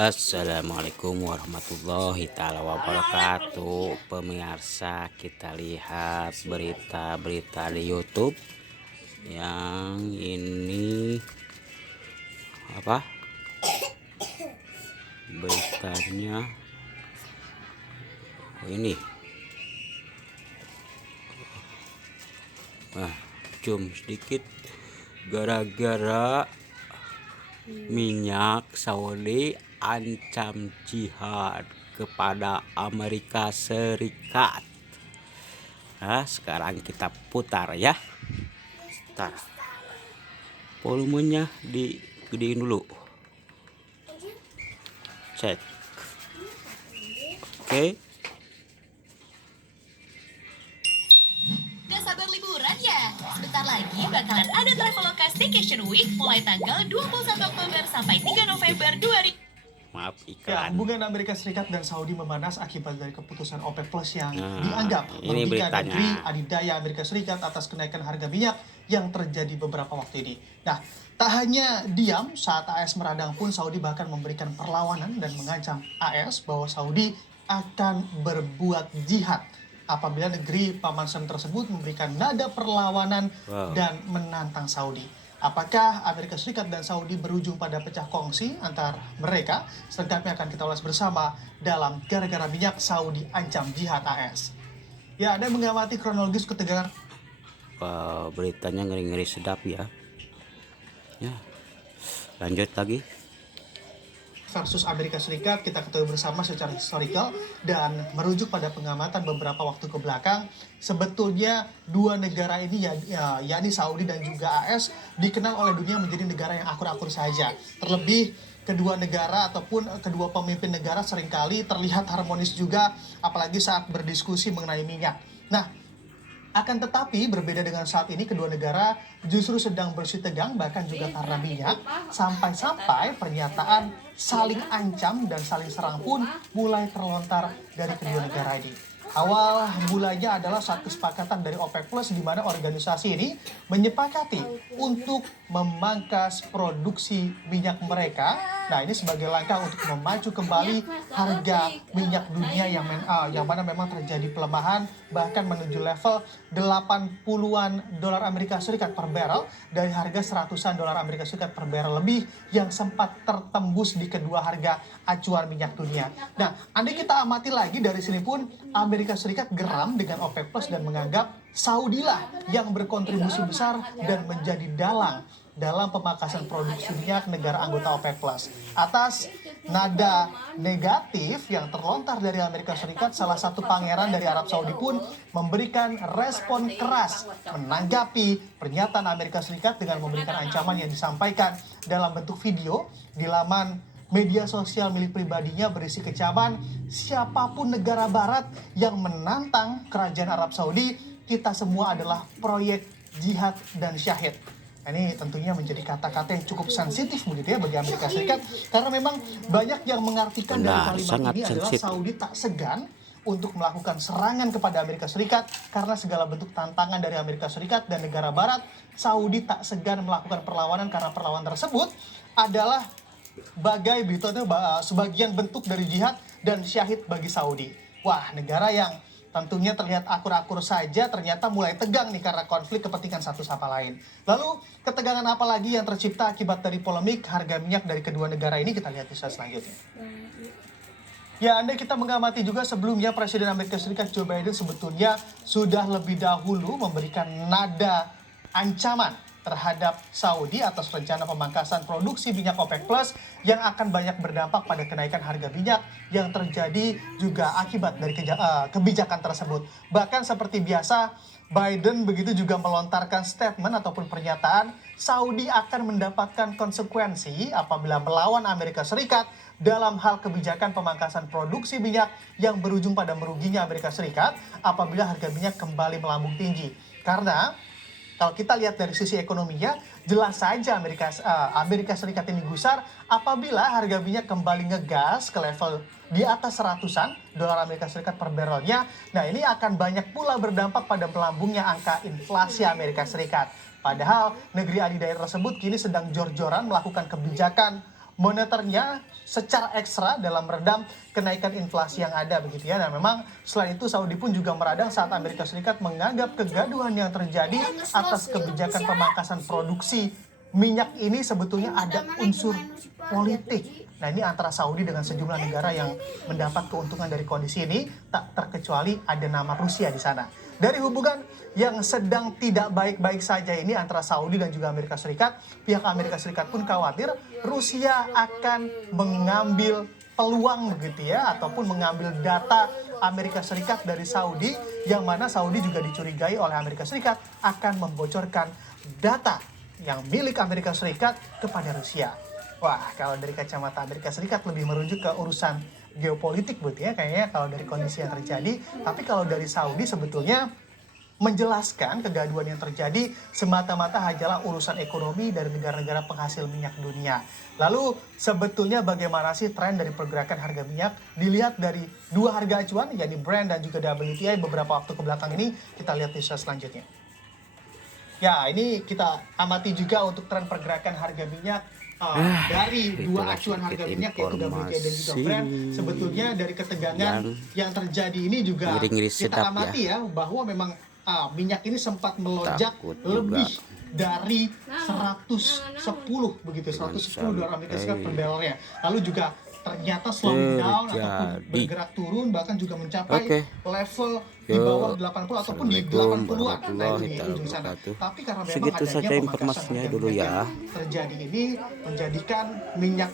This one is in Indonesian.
Assalamualaikum warahmatullahi taala wabarakatuh. Pemirsa, kita lihat berita-berita di YouTube. Yang ini apa? Beritanya ini. Zoom sedikit. Gara-gara minyak Saudi ancam jihad kepada Amerika Serikat. Nah, sekarang kita putar ya. Ntar volumenya digedein dulu. Cek. Oke. Udah sabar liburan ya? Sebentar lagi bakalan ada Traveloka Staycation Week mulai tanggal 21 Oktober sampai 3 November 2000. Maaf Ya, iklan. hubungan Amerika Serikat dan Saudi memanas akibat dari keputusan OPEC Plus yang Nah, dianggap ini merugikan beritanya. negeri adidaya Amerika Serikat atas kenaikan harga minyak yang terjadi beberapa waktu ini. Nah, tak hanya diam saat AS meradang pun Saudi bahkan memberikan perlawanan dan mengancam AS bahwa Saudi akan berbuat jihad apabila negeri paman Sam tersebut memberikan nada perlawanan dan menantang Saudi. Apakah Amerika Serikat dan Saudi berujung pada pecah kongsi antar mereka? Selengkapnya akan kita ulas bersama dalam Gara-gara Minyak Saudi Ancam Jihad AS. Ya, Anda mengamati kronologis ketegangan Beritanya ngeri-ngeri sedap ya. Ya, lanjut lagi. versus Amerika Serikat kita ketahui bersama secara historical dan merujuk pada pengamatan beberapa waktu ke belakang, sebetulnya dua negara ini yakni Saudi dan juga AS dikenal oleh dunia menjadi negara yang akur-akur saja. Terlebih kedua negara ataupun kedua pemimpin negara seringkali terlihat harmonis juga, apalagi saat berdiskusi mengenai minyak. Nah, akan tetapi berbeda dengan saat ini kedua negara justru sedang bersih tegang bahkan juga karena minyak, sampai-sampai pernyataan saling ancam dan saling serang pun mulai terlontar dari kedua negara ini. Awal mulanya adalah saat kesepakatan dari OPEC Plus di mana organisasi ini menyepakati untuk memangkas produksi minyak mereka. Nah, ini sebagai langkah untuk memacu kembali harga minyak dunia yang mana memang terjadi pelemahan bahkan menuju level 80-an dolar Amerika Serikat per barrel dari harga 100-an dolar Amerika Serikat per barrel lebih yang sempat tertembus di kedua harga acuan minyak dunia. Nah, andai kita amati lagi dari sini pun Amerika Serikat geram dengan OPEC Plus dan menganggap Saudi lah yang berkontribusi besar dan menjadi dalang dalam pemangkasan produksi minyak negara anggota OPEC Plus. Atas nada negatif yang terlontar dari Amerika Serikat, salah satu pangeran dari Arab Saudi pun memberikan respon keras menanggapi pernyataan Amerika Serikat dengan memberikan ancaman yang disampaikan dalam bentuk video di laman media sosial milik pribadinya berisi kecaman, siapapun negara barat yang menantang kerajaan Arab Saudi, kita semua adalah proyek jihad dan syahid. Nah, ini tentunya menjadi kata-kata yang cukup sensitif begitu ya bagi Amerika Serikat, karena memang banyak yang mengartikan dari kalimat sangat ini adalah sensitif. Saudi tak segan untuk melakukan serangan kepada Amerika Serikat karena segala bentuk tantangan dari Amerika Serikat dan negara barat. Saudi tak segan melakukan perlawanan karena perlawanan tersebut adalah sebagian bentuk dari jihad dan syahid bagi Saudi. Wah, negara yang tentunya terlihat akur-akur saja ternyata mulai tegang nih karena konflik kepentingan satu sama lain. Lalu ketegangan apa lagi yang tercipta akibat dari polemik harga minyak dari kedua negara ini? Kita lihat di slide selanjutnya. Ya, andai kita mengamati juga sebelumnya Presiden Amerika Serikat Joe Biden sebetulnya sudah lebih dahulu memberikan nada ancaman terhadap Saudi atas rencana pemangkasan produksi minyak OPEC Plus yang akan banyak berdampak pada kenaikan harga minyak yang terjadi juga akibat dari kebijakan tersebut. Bahkan seperti biasa, Biden begitu juga melontarkan statement ataupun pernyataan Saudi akan mendapatkan konsekuensi apabila melawan Amerika Serikat dalam hal kebijakan pemangkasan produksi minyak yang berujung pada meruginya Amerika Serikat apabila harga minyak kembali melambung tinggi. Karena kalau kita lihat dari sisi ekonominya, jelas saja Amerika Serikat ini gusar apabila harga minyak kembali ngegas ke level di atas 100-an dolar Amerika Serikat per barrelnya. Nah, ini akan banyak pula berdampak pada melambungnya angka inflasi Amerika Serikat. Padahal negeri adidaya tersebut kini sedang jor-joran melakukan kebijakan moneternya secara ekstra dalam meredam kenaikan inflasi yang ada begitu ya. Dan memang selain itu Saudi pun juga meradang saat Amerika Serikat menganggap kegaduhan yang terjadi atas kebijakan pemangkasan produksi minyak ini sebetulnya ada unsur politik. Nah, ini antara Saudi dengan sejumlah negara yang mendapat keuntungan dari kondisi ini, tak terkecuali ada nama Rusia di sana. Dari hubungan yang sedang tidak baik-baik saja ini antara Saudi dan juga Amerika Serikat, pihak Amerika Serikat pun khawatir Rusia akan mengambil peluang begitu ya, ataupun mengambil data Amerika Serikat dari Saudi, yang mana Saudi juga dicurigai oleh Amerika Serikat akan membocorkan data yang milik Amerika Serikat kepada Rusia. Wah, kalau dari kacamata Amerika Serikat lebih merujuk ke urusan geopolitik begitu ya kayaknya kalau dari kondisi yang terjadi. Tapi kalau dari Saudi sebetulnya menjelaskan kegaduhan yang terjadi semata-mata hanyalah urusan ekonomi dari negara-negara penghasil minyak dunia. Lalu sebetulnya bagaimana sih tren dari pergerakan harga minyak? Dilihat dari dua harga acuan, yakni Brent dan juga WTI beberapa waktu kebelakang ini. Kita lihat di slide selanjutnya. Ya, ini kita amati juga untuk tren pergerakan harga minyak dari dua acuan harga minyak yaitu WTI dan juga Brent. Sebetulnya dari ketegangan yang terjadi ini juga kita amati ya bahwa memang minyak ini sempat melonjak lebih dari 110 begitu, 110 dolar Amerika Serikat per barrelnya. Lalu juga ternyata slow down ataupun bergerak turun, bahkan juga mencapai level di bawah 80 ataupun di 80-an. Nah, itu di ujung sana. Tapi karena memang Segitu adanya saja pemangkasan informasinya harga dulu minyak ya. yang terjadi ini menjadikan minyak